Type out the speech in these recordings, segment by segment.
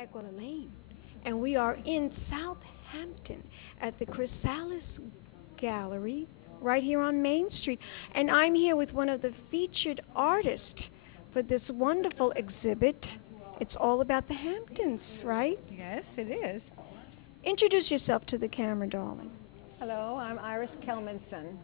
Cognac, Wellerlane, and we are in Southampton at the Chrysalis Gallery right here on Main Street. And I'm here with one of the featured artists for this wonderful exhibit. It's all about the Hamptons, right? Yes, it is. Introduce yourself to the camera, darling. Hello, I'm Iris Kelmanson.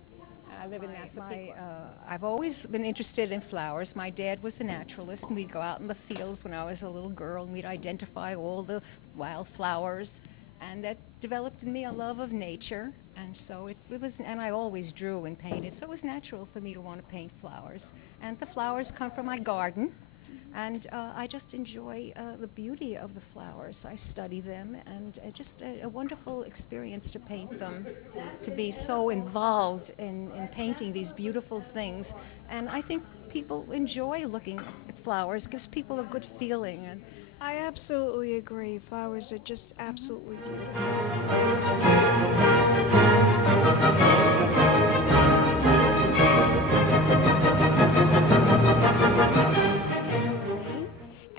I live in Massapequa. I've always been interested in flowers. My dad was a naturalist, and we'd go out in the fields when I was a little girl, and we'd identify all the wildflowers, and that developed in me a love of nature. And so it was, and I always drew and painted, so it was natural for me to want to paint flowers. And the flowers come from my garden, and I just enjoy the beauty of the flowers. I study them, and just a wonderful experience to paint them, to be so involved in painting these beautiful things. And I think people enjoy looking at flowers. It gives people a good feeling. And I absolutely agree. Flowers are just absolutely beautiful.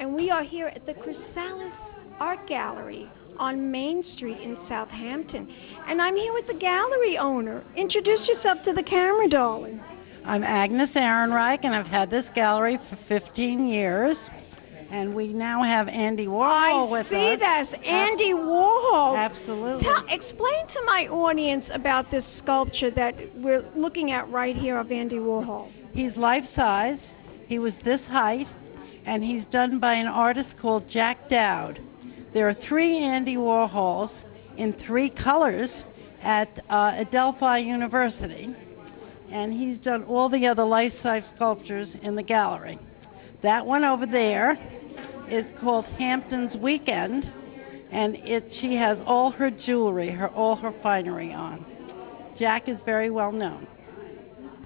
We are here at the Chrysalis Art Gallery on Main Street in Southampton. And I'm here with the gallery owner. Introduce yourself to the camera, darling. I'm Agnes, and I've had this gallery for 15 years. And we now have Andy Warhol with us. I see this, Andy Warhol. Absolutely. Explain to my audience about this sculpture that we're looking at right here of Andy Warhol. He's life-size. He was this height. And he's done by an artist called Jack Dowd. There are 3 Andy Warhols in 3 colors at Adelphi University, and he's done all the other life-size sculptures in the gallery. That one over there is called Hampton's Weekend, and she has all her jewelry, all her finery on. Jack is very well known.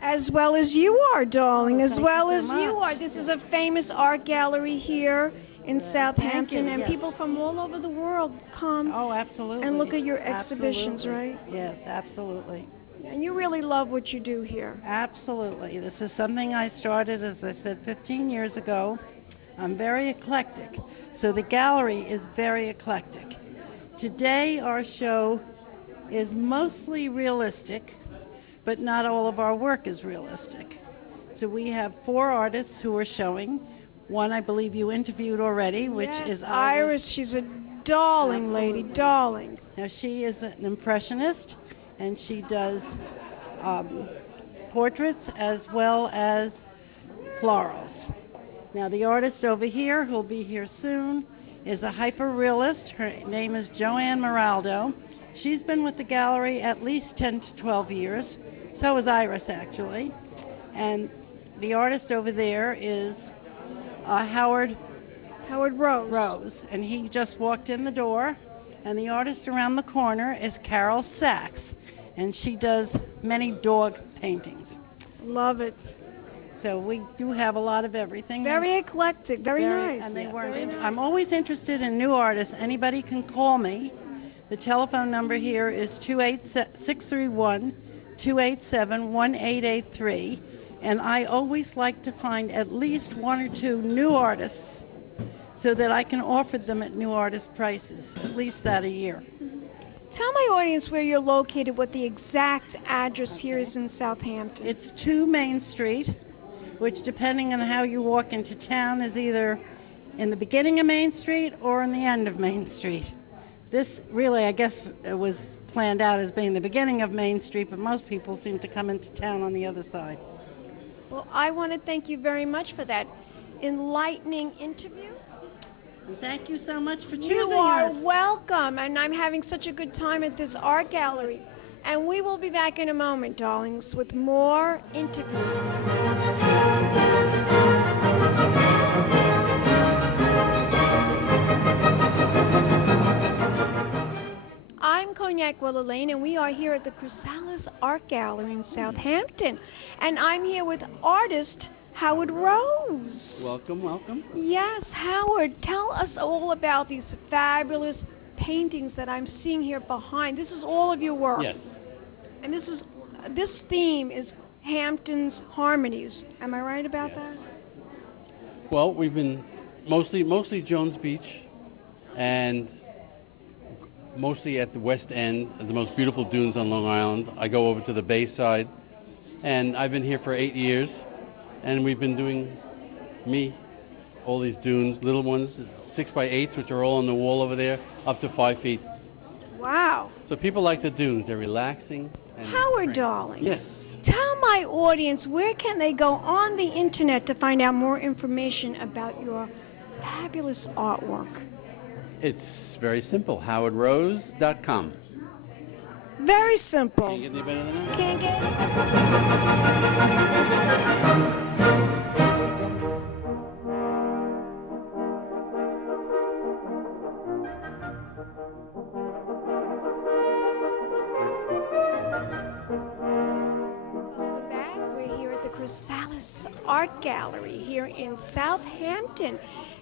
As well as you are, darling, as well as you are. This is a famous art gallery here in Southampton, and people from all over the world come and look at your exhibitions, right? Yes, absolutely. And you really love what you do here. Absolutely. This is something I started, as I said, 15 years ago. I'm very eclectic, so the gallery is very eclectic. Today our show is mostly realistic, but not all of our work is realistic. So we have 4 artists who are showing. One I believe you interviewed already, which is Iris. She's a darling lady, darling. Now she is an impressionist, and she does portraits as well as florals. Now the artist over here, who'll be here soon, is a hyper-realist. Her name is Joanne Moraldo. She's been with the gallery at least 10 to 12 years. So is Iris, actually. And the artist over there is Howard Rose. And he just walked in the door. And the artist around the corner is Carol Sachs. And she does many dog paintings. Love it. So we do have a lot of everything. Very eclectic, very nice. And they weren't. I'm always interested in new artists. Anybody can call me. The telephone number here is 631-287-1883, and I always like to find at least 1 or 2 new artists so that I can offer them at new artist prices, at least that a year. Tell my audience where you're located, what the exact address here is in Southampton. It's 2 Main Street, which depending on how you walk into town is either in the beginning of Main Street or in the end of Main Street. This really, I guess, it was planned out as being the beginning of Main Street, but most people seem to come into town on the other side. Well, I want to thank you very much for that enlightening interview. And thank you so much for choosing us. You are welcome, and I'm having such a good time at this art gallery. And we will be back in a moment, darlings, with more interviews. I'm Cognac, Wellerlane, and we are here at the Chrysalis Art Gallery in Southampton. And I'm here with artist Howard Rose. Welcome, welcome. Yes, Howard, tell us all about these fabulous paintings that I'm seeing here behind. This is all of your work. Yes. And this theme is Hampton's Harmonies. Am I right about that? Well, we've been mostly Jones Beach, and mostly at the west end, the most beautiful dunes on Long Island. I go over to the Bayside, and I've been here for 8 years, and we've been doing all these dunes, little ones, 6x8s, which are all on the wall over there, up to 5 feet. Wow. So people like the dunes. They're relaxing. And Howard, darling. Yes. Tell my audience, where can they go on the internet to find out more information about your fabulous artwork? It's very simple, howardrose.com. Very simple. Can't get any better than that. Can't get. Welcome back. We're here at the Chrysalis Art Gallery here in Southampton.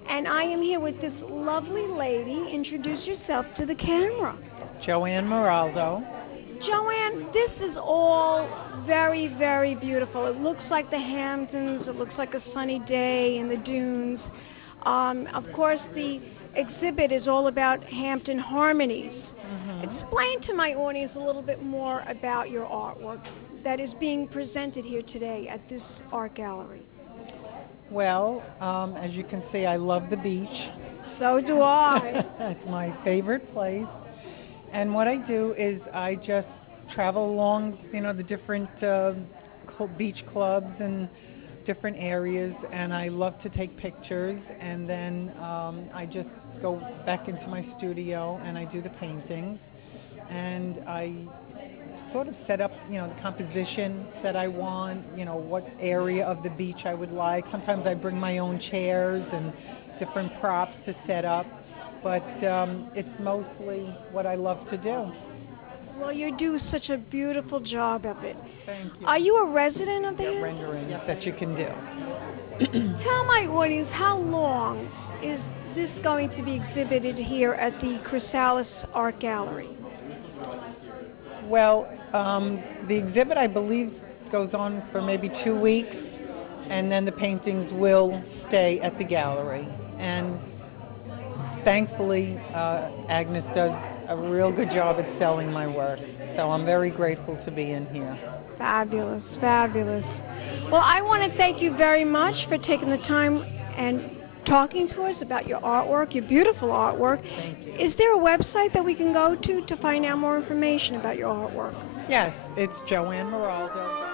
And I am here with this lovely lady. Introduce yourself to the camera. Joanne Moraldo. Joanne, this is all very, very beautiful. It looks like the Hamptons. It looks like a sunny day in the dunes. Of course, the exhibit is all about Hampton harmonies. Explain to my audience a little bit more about your artwork that is being presented here today at this art gallery. Well, as you can see, I love the beach. So do I. It's my favorite place. And what I do is I just travel along, the different beach clubs and different areas, and I love to take pictures. And then I just go back into my studio and I do the paintings. And I sort of set up, the composition that I want, what area of the beach I would like. Sometimes I bring my own chairs and different props to set up, but it's mostly what I love to do. Well, you do such a beautiful job of it. Thank you. Are you a resident of the Renderings that you can do. Tell my audience, how long is this going to be exhibited here at the Chrysalis Art Gallery? Well, the exhibit, I believe, goes on for maybe 2 weeks, and then the paintings will stay at the gallery. And thankfully, Agnes does a real good job at selling my work, so I'm very grateful to be in here. Fabulous, fabulous. Well, I want to thank you very much for taking the time and talking to us about your artwork, your beautiful artwork. Thank you. Is there a website that we can go to find out more information about your artwork? Yes, it's Joanne Moraldo.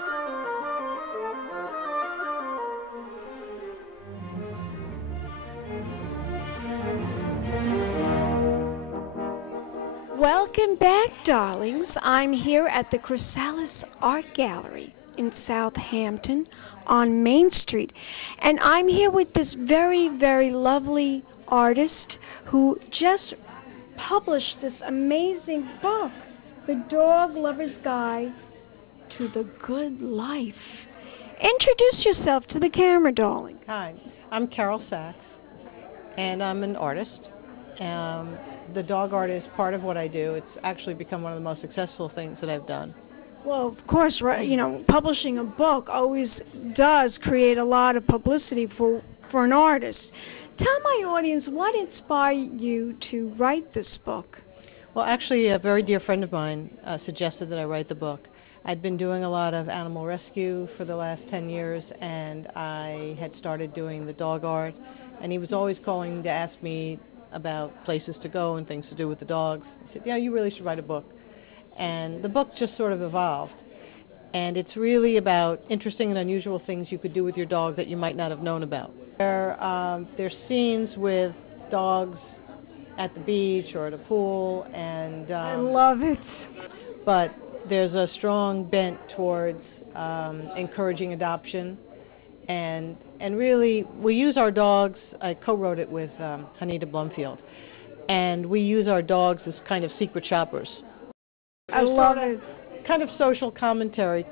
Welcome back, darlings. I'm here at the Chrysalis Art Gallery in Southampton on Main Street. And I'm here with this very, very lovely artist who just published this amazing book, The Dog Lover's Guide to the Good Life. Introduce yourself to the camera, darling. Hi, I'm Carol Sachs, and I'm an artist. The dog art is part of what I do. It's actually become one of the most successful things that I've done. Well, of course, right, publishing a book always does create a lot of publicity for an artist. Tell my audience, what inspired you to write this book? Well, actually, a very dear friend of mine suggested that I write the book. I'd been doing a lot of animal rescue for the last 10 years, and I had started doing the dog art, and he was always calling to ask me about places to go and things to do with the dogs. I said, yeah, you really should write a book. And the book just sort of evolved. And it's really about interesting and unusual things you could do with your dog that you might not have known about. There's scenes with dogs at the beach or at a pool, and I love it. but there's a strong bent towards encouraging adoption, and really we use our dogs. I co-wrote it with Hanita Blumfield, and we use our dogs as kind of secret shoppers. I love it. Kind of social commentary.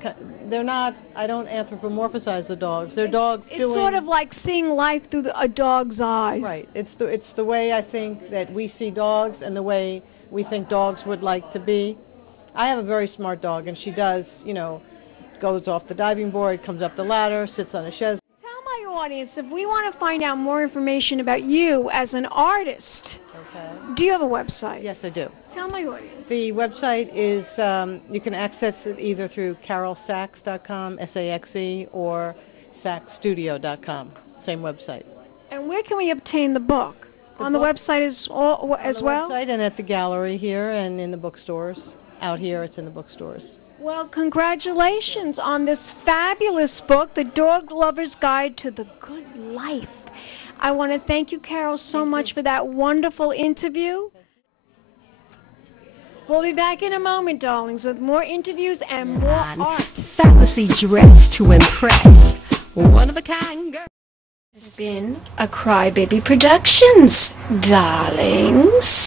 They're not, I don't anthropomorphize the dogs. They're dogs doing... It's sort of like seeing life through a dog's eyes. Right. It's the way I think that we see dogs and the way we think dogs would like to be. I have a very smart dog, and she does, goes off the diving board, comes up the ladder, sits on a chaise. Tell my audience, if we want to find out more information about you as an artist, Okay. Do you have a website? Yes, I do. Tell my audience. The website is, you can access it either through carolsaxe.com, S-A-X-E, or saxstudio.com, same website. And where can we obtain the book? On the website as well? Website and at the gallery here and in the bookstores. Out here, it's in the bookstores. Well, congratulations on this fabulous book, The Dog Lover's Guide to the Good Life. I want to thank you, Carol, so much for that wonderful interview. We'll be back in a moment, darlings, with more interviews and more art. Fabulously dressed to impress. One of a kind girl. This has been a Crybaby Productions, darlings.